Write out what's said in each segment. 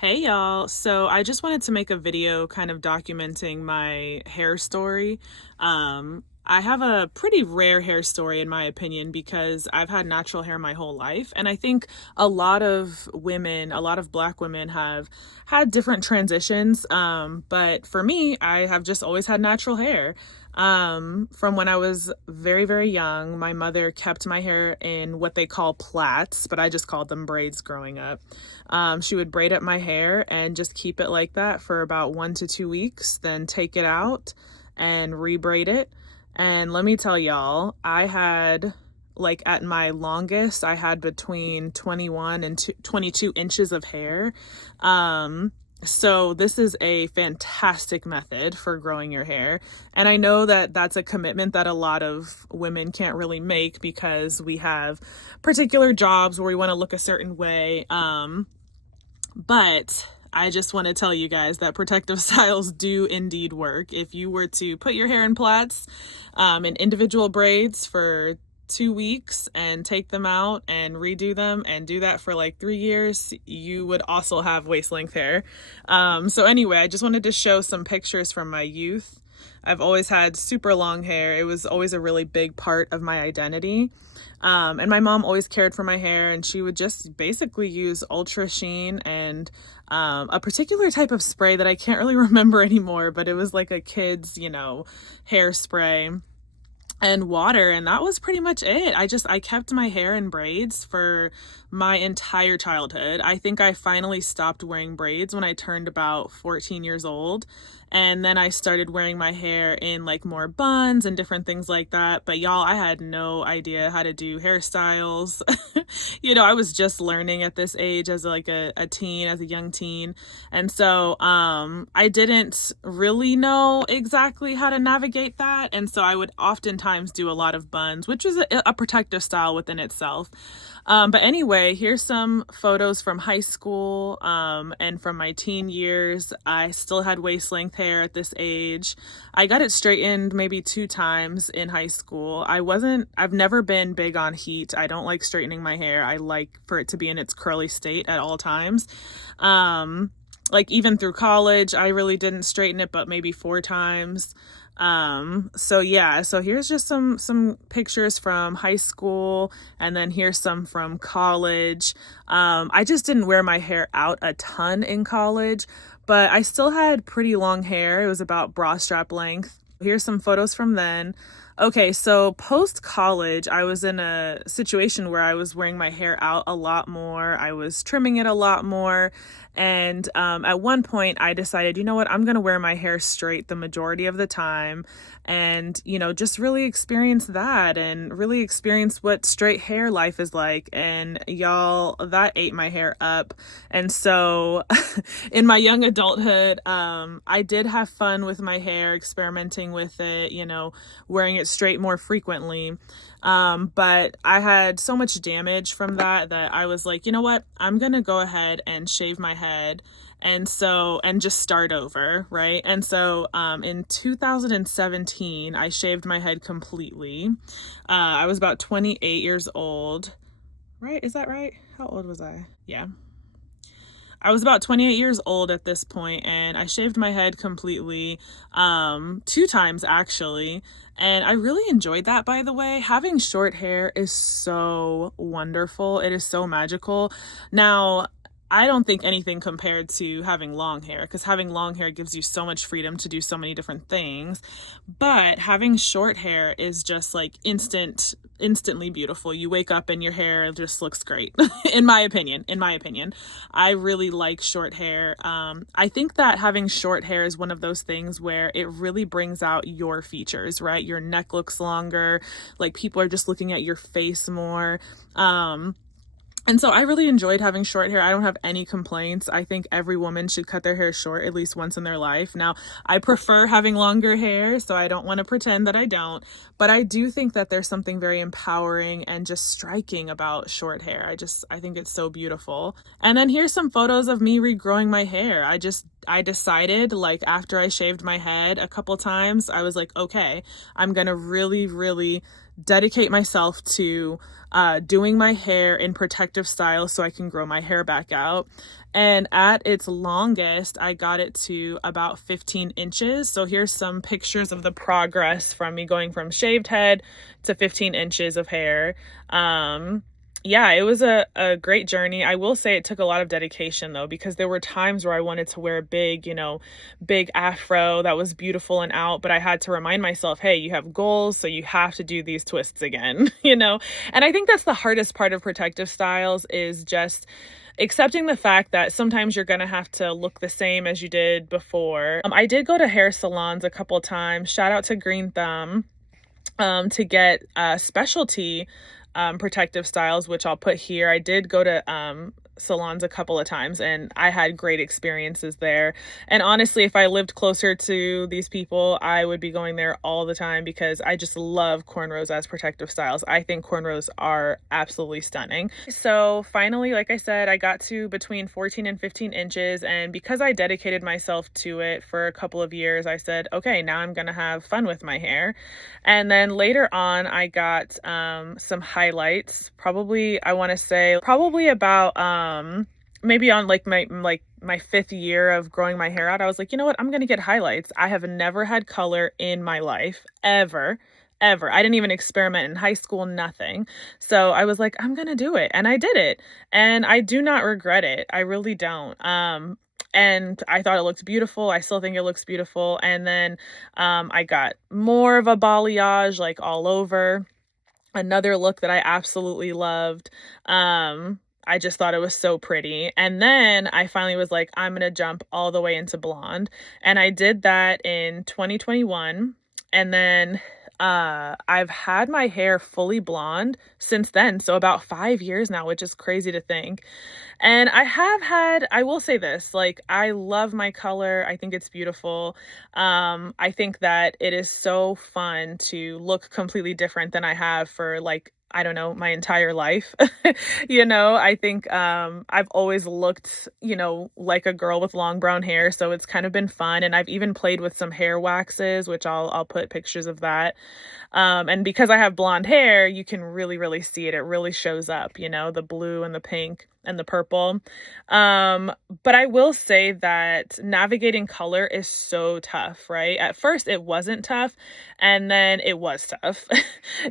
Hey y'all. So I just wanted to make a video kind of documenting my hair story. I have a pretty rare hair story in my opinion because I've had natural hair my whole life. And I think a lot of women, a lot of Black women have had different transitions. But for me, I have just always had natural hair. From when I was very, very young, my mother kept my hair in what they call plaits, but I just called them braids growing up. She would braid up my hair and just keep it like that for about 1 to 2 weeks, then take it out and rebraid it. And let me tell y'all, I had like at my longest, I had between 21 and 22 inches of hair. So this is a fantastic method for growing your hair. And I know that that's a commitment that a lot of women can't really make because we have particular jobs where we want to look a certain way. But I just want to tell you guys that protective styles do indeed work. If you were to put your hair in plaits, in individual braids for 2 weeks and take them out and redo them and do that for like 3 years, you would also have waist length hair. So anyway, I just wanted to show some pictures from my youth. I've always had super long hair. It was always a really big part of my identity. And my mom always cared for my hair, and she would just basically use Ultra Sheen and a particular type of spray that I can't really remember anymore, but it was like a kid's, hairspray and water, and that was pretty much it. I kept my hair in braids for my entire childhood. I think I finally stopped wearing braids when I turned about 14 years old, and then I started wearing my hair in like more buns and different things like that. But y'all, I had no idea how to do hairstyles. I was just learning at this age as like a teen, as a young teen. And so I didn't really know exactly how to navigate that. And so I would oftentimes do a lot of buns, which is a protective style within itself. But anyway, here's some photos from high school and from my teen years. I still had waist length hair at this age. I got it straightened maybe 2 times in high school. I've never been big on heat. I don't like straightening my hair. I like for it to be in its curly state at all times. Like even through college, I really didn't straighten it, but maybe 4 times. So here's just some pictures from high school, and then here's some from college. I just didn't wear my hair out a ton in college, but I still had pretty long hair. It was about bra strap length. Here's some photos from then. Okay, so post college, I was in a situation where I was wearing my hair out a lot more. I was trimming it a lot more. And at one point, I decided, you know what, I'm going to wear my hair straight the majority of the time and, just really experience that and really experience what straight hair life is like. And y'all, that ate my hair up. And so in my young adulthood, I did have fun with my hair, experimenting with it, wearing it straight more frequently. But I had so much damage from that I was like, you know what, I'm gonna go ahead and shave my head and just start over, right? And so in 2017 I shaved my head completely. I was about 28 years old, right? Is that right? How old was I? Yeah, I was about 28 years old at this point, and I shaved my head completely, 2 times actually. And I really enjoyed that, by the way. Having short hair is so wonderful. It is so magical. Now, I don't think anything compared to having long hair, because having long hair gives you so much freedom to do so many different things. But having short hair is just like instantly beautiful. You wake up and your hair just looks great. In my opinion, I really like short hair. I think that having short hair is one of those things where it really brings out your features, right? Your neck looks longer, like people are just looking at your face more. And so I really enjoyed having short hair. I don't have any complaints. I think every woman should cut their hair short at least once in their life. Now, I prefer having longer hair, so I don't want to pretend that I don't. But I do think that there's something very empowering and just striking about short hair. I think it's so beautiful. And then here's some photos of me regrowing my hair. I decided, like, after I shaved my head a couple times, I was like, okay, I'm gonna really, really dedicate myself to doing my hair in protective style so I can grow my hair back out. And at its longest, I got it to about 15 inches. So here's some pictures of the progress from me going from shaved head to 15 inches of hair. Yeah, it was a great journey. I will say it took a lot of dedication though, because there were times where I wanted to wear a big, big afro that was beautiful and out, but I had to remind myself, hey, you have goals, so you have to do these twists again, And I think that's the hardest part of protective styles, is just accepting the fact that sometimes you're going to have to look the same as you did before. I did go to hair salons a couple times. Shout out to Green Thumb, to get specialty protective styles, which I'll put here. I did go to salons a couple of times and I had great experiences there. And honestly, if I lived closer to these people, I would be going there all the time because I just love cornrows as protective styles. I think cornrows are absolutely stunning. So finally, like I said, I got to between 14 and 15 inches. And because I dedicated myself to it for a couple of years, I said, okay, now I'm going to have fun with my hair. And then later on, I got some highlights, probably, I want to say probably about maybe on like my fifth year of growing my hair out. I was like, you know what, I'm gonna get highlights. I have never had color in my life, ever. I didn't even experiment in high school, nothing. So I was like, I'm gonna do it, and I did it, and I do not regret it. I really don't. And I thought it looked beautiful. I still think it looks beautiful. And then I got more of a balayage, like all over. Another look that I absolutely loved. I just thought it was so pretty. And then I finally was like, I'm going to jump all the way into blonde. And I did that in 2021. And then I've had my hair fully blonde since then. So about 5 years now, which is crazy to think. And I will say this, like, I love my color. I think it's beautiful. I think that it is so fun to look completely different than I have for, like, I don't know, my entire life. I think I've always looked, like a girl with long brown hair. So it's kind of been fun. And I've even played with some hair waxes, which I'll put pictures of that. And because I have blonde hair, you can really, really see it. It really shows up, the blue and the pink and the purple. But I will say that navigating color is so tough, right? At first it wasn't tough, and then it was tough,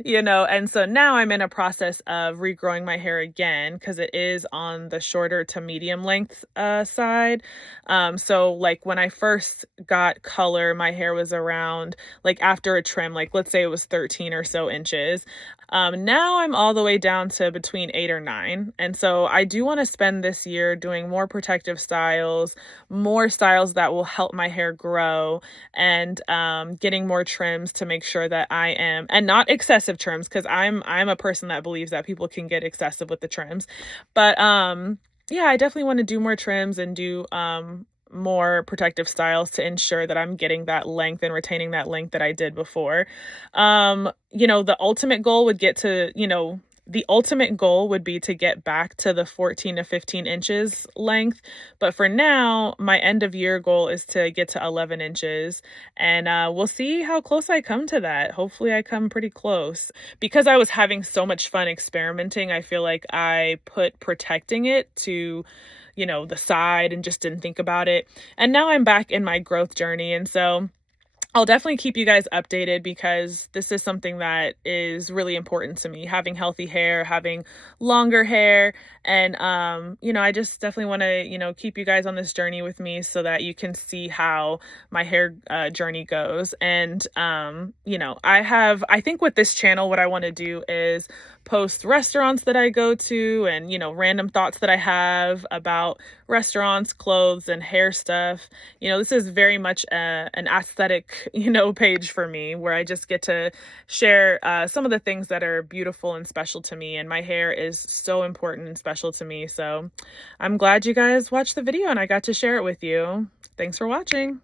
and so now I'm in a process of regrowing my hair again because it is on the shorter to medium length side. So like when I first got color, my hair was around, like after a trim, like let's say it was 13 or so inches. Now I'm all the way down to between 8 or 9. And so I do want to spend this year doing more protective styles, more styles that will help my hair grow, and getting more trims to make sure that I am, and not excessive trims, because I'm a person that believes that people can get excessive with the trims. But yeah, I definitely want to do more trims and do more protective styles to ensure that I'm getting that length and retaining that length that I did before. The ultimate goal would be to get back to the 14 to 15 inches length. But for now, my end of year goal is to get to 11 inches. And we'll see how close I come to that. Hopefully I come pretty close. Because I was having so much fun experimenting, I feel like I put protecting it to the side and just didn't think about it. And now I'm back in my growth journey. And so I'll definitely keep you guys updated because this is something that is really important to me, having healthy hair, having longer hair. And, I just definitely want to, keep you guys on this journey with me so that you can see how my hair journey goes. And, I think with this channel, what I want to do is post restaurants that I go to and, random thoughts that I have about restaurants, clothes, and hair stuff. This is very much an aesthetic, page for me where I just get to share some of the things that are beautiful and special to me. And my hair is so important and special to me. So I'm glad you guys watched the video and I got to share it with you. Thanks for watching.